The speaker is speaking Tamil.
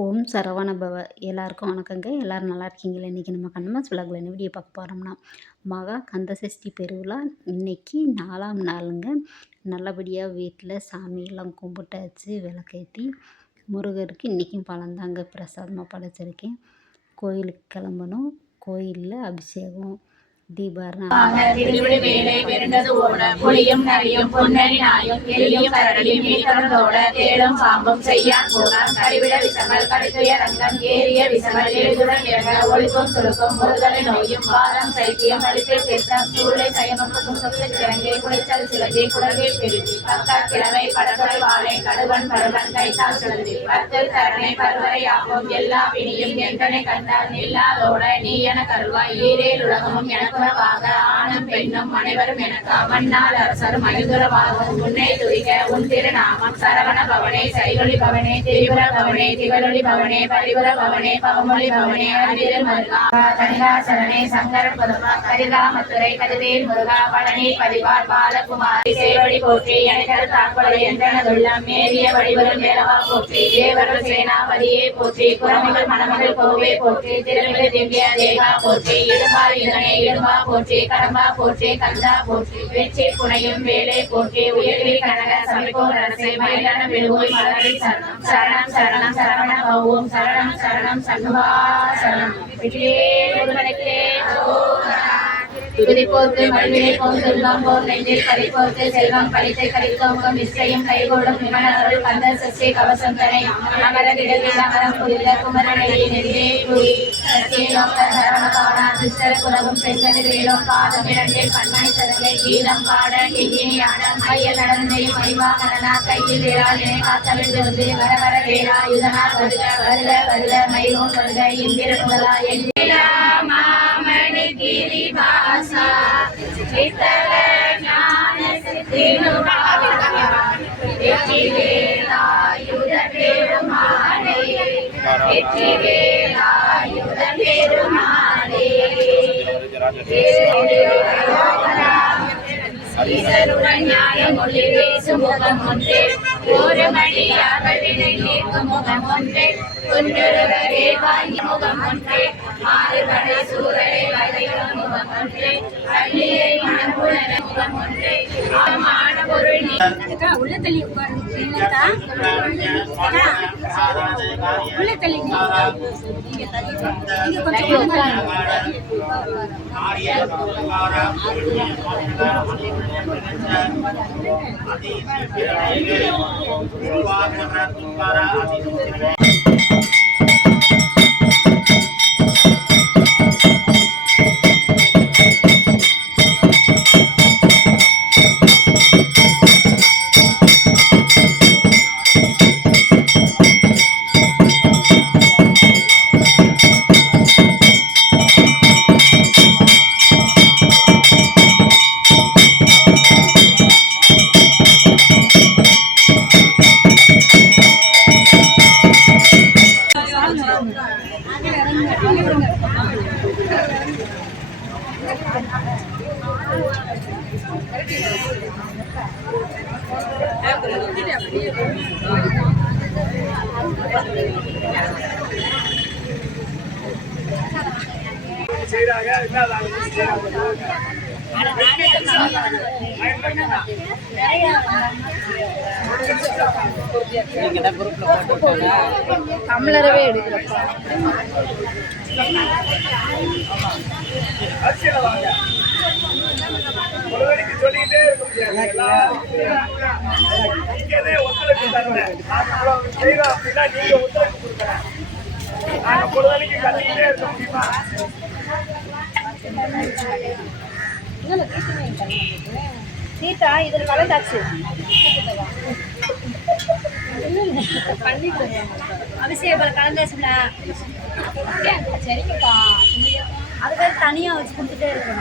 ஓம் சரவணபவ. எல்லாருக்கும் வணக்கங்க. எல்லோரும் நல்லா இருக்கீங்களா? இன்றைக்கி நம்ம கண்ணம்மாஸ் விலாகில் என்ன வீடியோ பார்க்க போகிறோம்னா, மகா கந்தசஷ்டி பெருவிழா இன்றைக்கி 4ஆம் நாளுங்க. நல்லபடியாக வீட்டில் சாமியெல்லாம் கும்பிட்டாச்சு, விளக்கேற்றி முருகருக்கு இன்றைக்கும் பழந்தாங்க பிரசாதமாக படைச்சிருக்கேன். கோயிலுக்கு கிளம்பணும். கோயிலில் அபிஷேகம் புலியும் நரியும் பொன்னரி நாயும் எலியும் கரடியும் மீட்டோட தேடும் பாம்பும் செய்யான் போனான் கழிவிட விசமல் கடித்துய ரங்கம் ஏறிய விசமல் எழுதுடன் இறங்க ஒளிக்கும் சுருக்கும் முருகனை நோயும் வாரம் சைத்தியம் கழிப்பில் திருத்தம் சூளை சயமக்கும் சொத்து சிறங்கை குளிச்சல் சிலந்தி குடகை பெருதி பக்கா கிழமை படத்துறை வாழை கடுவன் பருவன் கைத்தால் சுழந்தி பத்தில் தரணை பருவரை ஆகும் எல்லா பிணியும் எந்தனை கண்டால் இல்லாதோட நீ என கருவாய் ஈரேல் உலகமும் எனக்கு ஆணும் பெண்ணும் அனைவரும் எனக்கு மன்னால் அரசரும் மகிழ்ந்துறவாகும் உன்னை துதிக்க உன் திருநாமம் சரவண பவனே சைவொளி பவனே திரிபுர பவனே திகழொளி பவனே பரிபுர பவனே பவமொழி பவனே அடிதல் முருகா தனிகாசரணே சங்கர பதுமா கரிகாமத்துறை கதிவேல் முருகா பழனி பதிவார் பாலகுமாரி சேவடி போற்றி எனக்கரு தாக்குலை என்றனதுள்ளம் மேவிய வடிவரும் வேலவா போற்றி தேவருள் சேனாபதியே போற்றி புறமகள் மணமகள் கோவே போற்றி திருமிகு திவ்ய தேவா போற்றி இடுமாறு இதனை இடுமா போற்றி கடம்பா போற்றி கந்தா போற்றி வெற்றி புனையும் வேலை போற்றி உயர்வி கனக சமைப்போர் அரசை மயிலான விழுவோய் மலரை சரணம் சரணம் சரணம் சரவண பௌவும் சரணம் சரணம் சண்முகா சரணம் முருகனுக்கே துதிப்போர்க்கு மல்வினை போல் செல்வம் போர் நெஞ்சில் கழிப்போர்க்கு செல்வம் பழித்தை கழித்தோங்கும் நிச்சயம் கைகூடும் விமனருள் கந்த சஷ்டி கவசம் தனை அமர கிடவில் அமரம் புரிந்த குமரனையை நெஞ்சே கூறி சத்தியோக சரவண பவனா சிஸ்டர் குலவும் செங்கனி வேலும் பாதம் இரண்டில் கண்மணி சரங்களை கீதம் பாட கிண்ணியான மைய நடந்தையும் மணிவாகனா கையில் வேளால் இணை காத்தவிழ்ந்து வர வர வேளா இதனா வருக வருக வருக மயிலும் வருக இந்திர முதலா எந்திரா மாமணி கிரிவாசா வித்தல ஞான சித்தினுகா வெற்றிவேலாயுத பெருமானே வெற்றிவேலாயுத பெருமானே ஈசருடன் ஞானம் ஒளி பேசும் முகம் ஒன்றே ஒரு மணியாக வினை நீக்கும் முகம் ஒன்றே குன்றொருவரே வாங்கி முகம் ஒன்றே ஆறுபடை சூரரை வதைக்கும் முகம் ஒன்றே பள்ளியை மனப்புலன முகம் ஒன்றே ஆமான பொருள் உள்ள தள்ளி உள்ள தள்ளி தமிழரவே எடுக்கிறப்பா சொல்லிக்கிட்டே இருக்க ஒத்துழைப்பு தருவேன் செய்யறோம் அப்படின்னா நீங்க ஒத்துழைப்பு கொடுக்குறேன் நாங்க பொழுதுக்கு கத்திக்கிட்டே இருக்க முடியுமா சீதா இதில் கலந்தாச்சு அபிஷேகம் கலந்தாச்சுல சரிங்கப்பா அதுக்கு தனியாக வச்சு கொடுத்துட்டே இருக்கணும்.